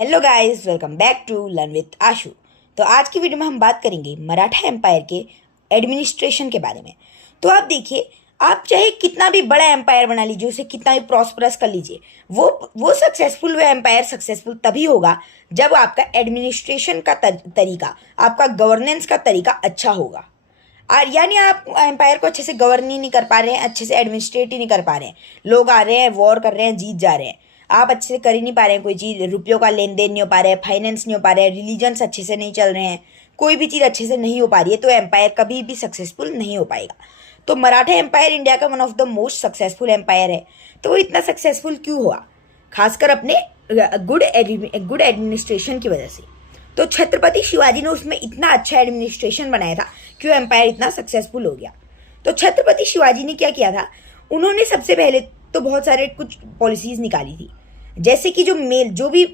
Hello guys, welcome back to learn with Ashu. तो आज की वीडियो में हम बात करेंगे मराठा एम्पायर के एडमिनिस्ट्रेशन के बारे में। तो आप देखिए, आप चाहे कितना भी बड़ा एम्पायर बना लीजिए, उसे कितना भी प्रॉस्परस कर लीजिए, वो सक्सेसफुल, वो एम्पायर सक्सेसफुल तभी होगा जब आपका एडमिनिस्ट्रेशन का तरीका, आपका गवर्नेंस का तरीका अच्छा होगा। और यानी आप एम्पायर को अच्छे से गवर्न ही नहीं कर पा रहे हैं, अच्छे से एडमिनिस्ट्रेट ही नहीं कर पा रहे हैं, लोग आ रहे हैं, वॉर कर रहे हैं, जीत जा रहे हैं, आप अच्छे से कर ही नहीं पा रहे हैं कोई चीज़, रुपयों का लेन देन नहीं हो पा रहा है, फाइनेंस नहीं हो पा रहा है, रिलीजन्स अच्छे से नहीं चल रहे हैं, कोई भी चीज़ अच्छे से नहीं हो पा रही है, तो एम्पायर कभी भी सक्सेसफुल नहीं हो पाएगा। तो मराठा एम्पायर इंडिया का one of the most successful empire है। तो वो इतना सक्सेसफुल क्यों हुआ? खासकर अपने गुड एडमिनिस्ट्रेशन की वजह से। तो छत्रपति शिवाजी ने उसमें इतना अच्छा एडमिनिस्ट्रेशन बनाया था कि वो एम्पायर इतना सक्सेसफुल हो गया। तो छत्रपति शिवाजी ने क्या किया था, उन्होंने सबसे पहले तो बहुत सारे कुछ पॉलिसीज निकाली थी। जैसे कि जो भी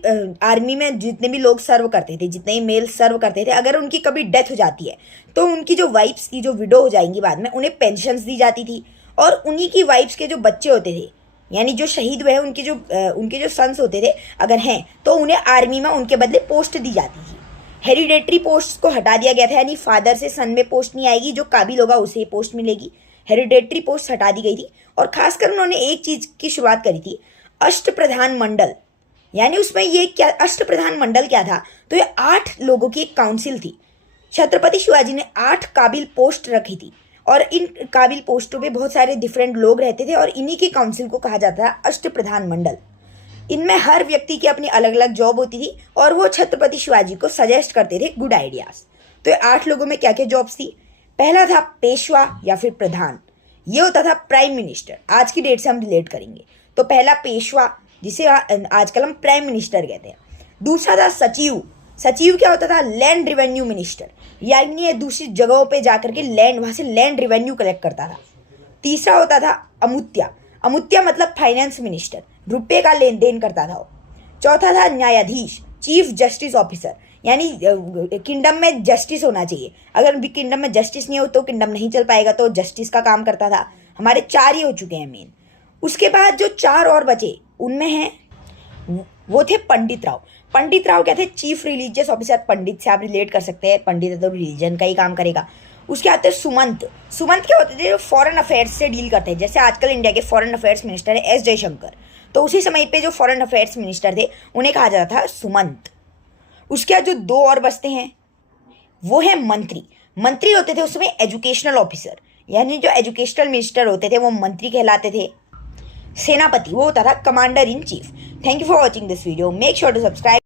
आर्मी में जितने भी लोग सर्व करते थे, जितने ही मेल सर्व करते थे, अगर उनकी कभी डेथ हो जाती है तो उनकी जो वाइफ्स की जो विडो हो जाएंगी बाद में, उन्हें पेंशन्स दी जाती थी। और उन्हीं की वाइफ्स के जो बच्चे होते थे, यानी जो शहीद हुए हैं, उनके जो सन्स होते थे अगर हैं, तो उन्हें आर्मी में उनके बदले पोस्ट दी जाती थी। हेरिडेटरी पोस्ट को हटा दिया गया था, यानी फादर से सन में पोस्ट नहीं आएगी, जो काबिल होगा उसे पोस्ट मिलेगी। हेरिडेटरी पोस्ट हटा दी गई थी। और खासकर उन्होंने एक चीज की शुरुआत करी थी, अष्टप्रधान मंडल। यानी उसमें ये क्या, अष्टप्रधान मंडल क्या था? तो ये 8 लोगों की एक काउंसिल थी। छत्रपति शिवाजी ने 8 काबिल पोस्ट रखी थी, और इन काबिल पोस्टों पे बहुत सारे डिफरेंट लोग रहते थे, और इन्हीं की काउंसिल को कहा जाता था अष्टप्रधान मंडल। इनमें हर व्यक्ति की अपनी अलग अलग जॉब होती थी, और वो छत्रपति शिवाजी को सजेस्ट करते थे गुड आइडियाज। तो ये 8 लोगों में क्या क्या जॉब्स थी? पहला था पेशवा या फिर प्रधान, ये होता था प्राइम मिनिस्टर। आज की डेट से हम रिलेट करेंगे। तो पहला पेशवा, जिसे आजकल हम प्राइम मिनिस्टर कहते हैं। दूसरा था सचिव। सचिव क्या होता था? लैंड रिवेन्यू मिनिस्टर, यानी ये दूसरी जगहों पे जाकर के वहां से लैंड रिवेन्यू कलेक्ट करता था। तीसरा होता था अमुत्या। अमुत्या मतलब फाइनेंस मिनिस्टर, रुपये का लेन देन करता था वो। चौथा था न्यायाधीश, चीफ जस्टिस ऑफिसर, यानी किंगडम में जस्टिस होना चाहिए। अगर किंगडम में जस्टिस नहीं हो तो किंगडम नहीं चल पाएगा, तो जस्टिस का काम करता था। हमारे 4 ही हो चुके हैं मेन। उसके बाद जो 4 और बचे, उनमें हैं, वो थे पंडित राव। पंडित राव क्या थे? Chief religious officer. पंडित से आप रिलेट कर सकते हैं, पंडित है तो रिलीजन का ही काम करेगा। उसके आते हैं सुमंत। सुमंत क्या होते थे? जो फॉरेन अफेयर्स से डील करते हैं। जैसे आजकल इंडिया के फॉरेन अफेयर्स मिनिस्टर है एस जयशंकर, तो उसी समय पे जो फॉरेन अफेयर्स मिनिस्टर थे उन्हें कहा जाता था सुमंत। उसके बाद जो 2 और बचते हैं वो है मंत्री। मंत्री होते थे उसमें एजुकेशनल ऑफिसर, यानी जो एजुकेशनल मिनिस्टर होते थे वो मंत्री कहलाते थे। सेनापति, वो होता था commander in chief. Thank you for watching this video. Make sure to subscribe.